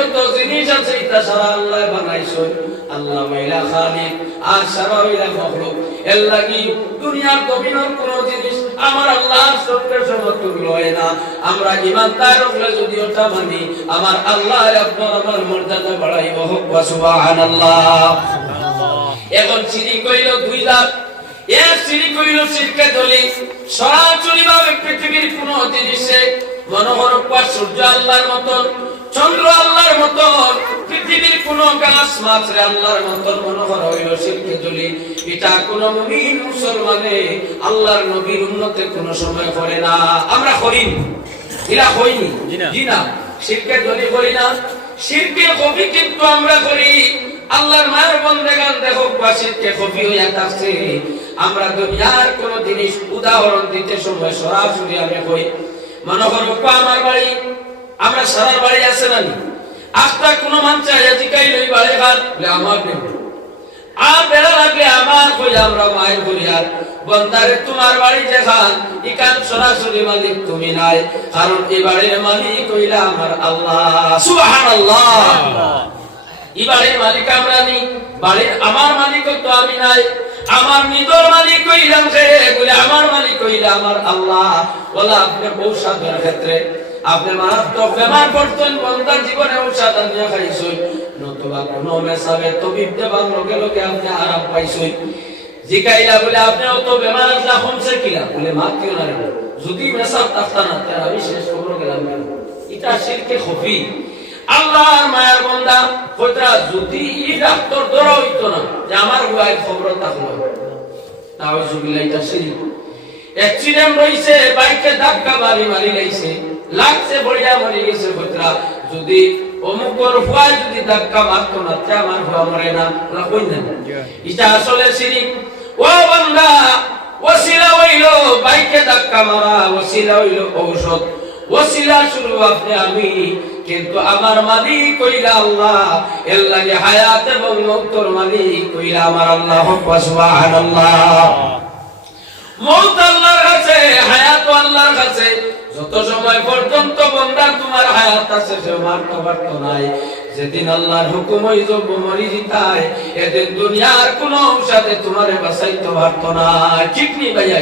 যত জিনিস আছে এটা সারা আল্লাহ বানাইছো আল্লাহ মাইলা খালিক আর সারা হইলা মখলুক এর লাগি দুনিয়ার জমিনের কোন জিনিস আমার আল্লাহর সত্যের সমতুল্য হয় না আমরা ইমানদার হলে যদি ওটা মানি আমার আল্লাহ আপনার আমার মর্যাদা বাড়াইব হোক সুবহানাল্লাহ এখন শিরক হইল দুই ধাপ এক শিরক হইল শিরকে দলি সরাসরি ভাবে পৃথিবীর কোন জিনিসে মনোহর সূর্য আল্লাহর মতন চন্দ্র আল্লাহর মতন পৃথিবীর কোন গাছ মাছ আল্লাহর মতন মনোহর হইল শিরকে দলি এটা কোন মুমিন মুসলমানে আল্লাহর নবীর উম্মতে কোন সময় করে না আমরা করি এরা হইনি জি না শিরকে দলি করি না শিরকে কবি কিন্তু আমরা করি আল্লাহর মায়ের বন্দেগান দেখো শিরকে কবি হইয়া থাকছে আমরা দুনিয়ার কোন জিনিস উদাহরণ দিতে সময় সরাসরি আমি কই মনে করো আমার বাড়ি আমরা সারার বাড়ি আছে না আজটা কোন মানুষ জিকাই লই বাড়ি ঘর আমার নেব আর বেড়া লাগলে আমার কই আমরা মায়ের করি আর বন্দারে তোমার বাড়ি যেখান ইকান সরাসরি মালিক তুমি নাই কারণ এই বাড়ির মালিক কইলা আমার আল্লাহ সুবহানাল্লাহ এই বাড়ির মালিক আমরা নি বাড়ির আমার মালিক তো আমি নাই আমার নিজের মালিক কইলাম যে বলে আমার মালিক কইলা আমার আল্লাহ বলা আপনি ঔষধের ক্ষেত্রে আপনি মারাত্মক বেমার করতেন বন্দার জীবনে ঔষধ আনিয়া খাইছই নতুবা কোন মেসাবে তবিব দেবার লগে লগে আপনি আরাম পাইছই জিকাইলা বলে আপনি অত বেমার আসলা কমছে কিলা বলে মাতিও না যদি মেসাব থাকতা না তার আমি শেষ খবর গেলাম এটা শিরকে খফি আল্লাহর মায়ের বান্দা কইরা যদি এই ডাক্তার ধরা হইতো না যে আমার ভাই খবর থাকলো নাউজুবিল্লাহ এটা শিরক অ্যাক্সিডেন্ট হইছে বাইকে ধাক্কা মারি লাইছে লাগছে বড়িয়া মরে গেছে কইরা যদি অমুকর ফুয়ায় যদি ধাক্কা মারতো না তে আমার ফুয়া মরে না না কই না এটা আসলে শিরক ও বান্দা ওসিলা হইলো বাইকে ধাক্কা মারা ওসিলা হইলো ঔষধ ওসিলা শুরু আপনি আমি কিন্তু আমার মালিক কইলা আল্লাহ এর লাগে হায়াত এবং মওতের মালিক কইলা আমার আল্লাহ সুবহানাল্লাহ মওত আল্লাহর কাছে হায়াত আল্লাহর কাছে যত সময় পর্যন্ত বান্দা তোমার হায়াত আছে সে মারতে পারতো নাই যেদিন আল্লাহর হুকুম হইতো মরি জিতায় এদিন দুনিয়ার কোন ঔষধে তোমারে বাঁচাইতে পারতো না ঠিক নি ভাইয়া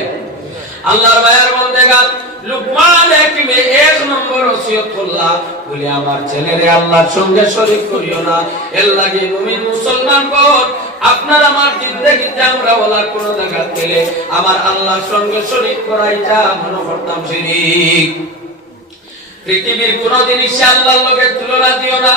আল্লাহর মায়ের বন্দেগা লুকমান হাকিমে এক নম্বর ওসিয়ত করলা বলে আমার ছেলেরে আল্লাহর সঙ্গে শরীক করিও না এর লাগে মুমিন মুসলমানগণ আপনার আমার জিন্দেগিতে আমরা ওলা কোন জায়গা পেলে আমার আল্লাহর সঙ্গে শরীক করাইটা মনে করতাম শিরক পৃথিবীর কোন জিনিস আল্লাহর লগে তুলনা দিও না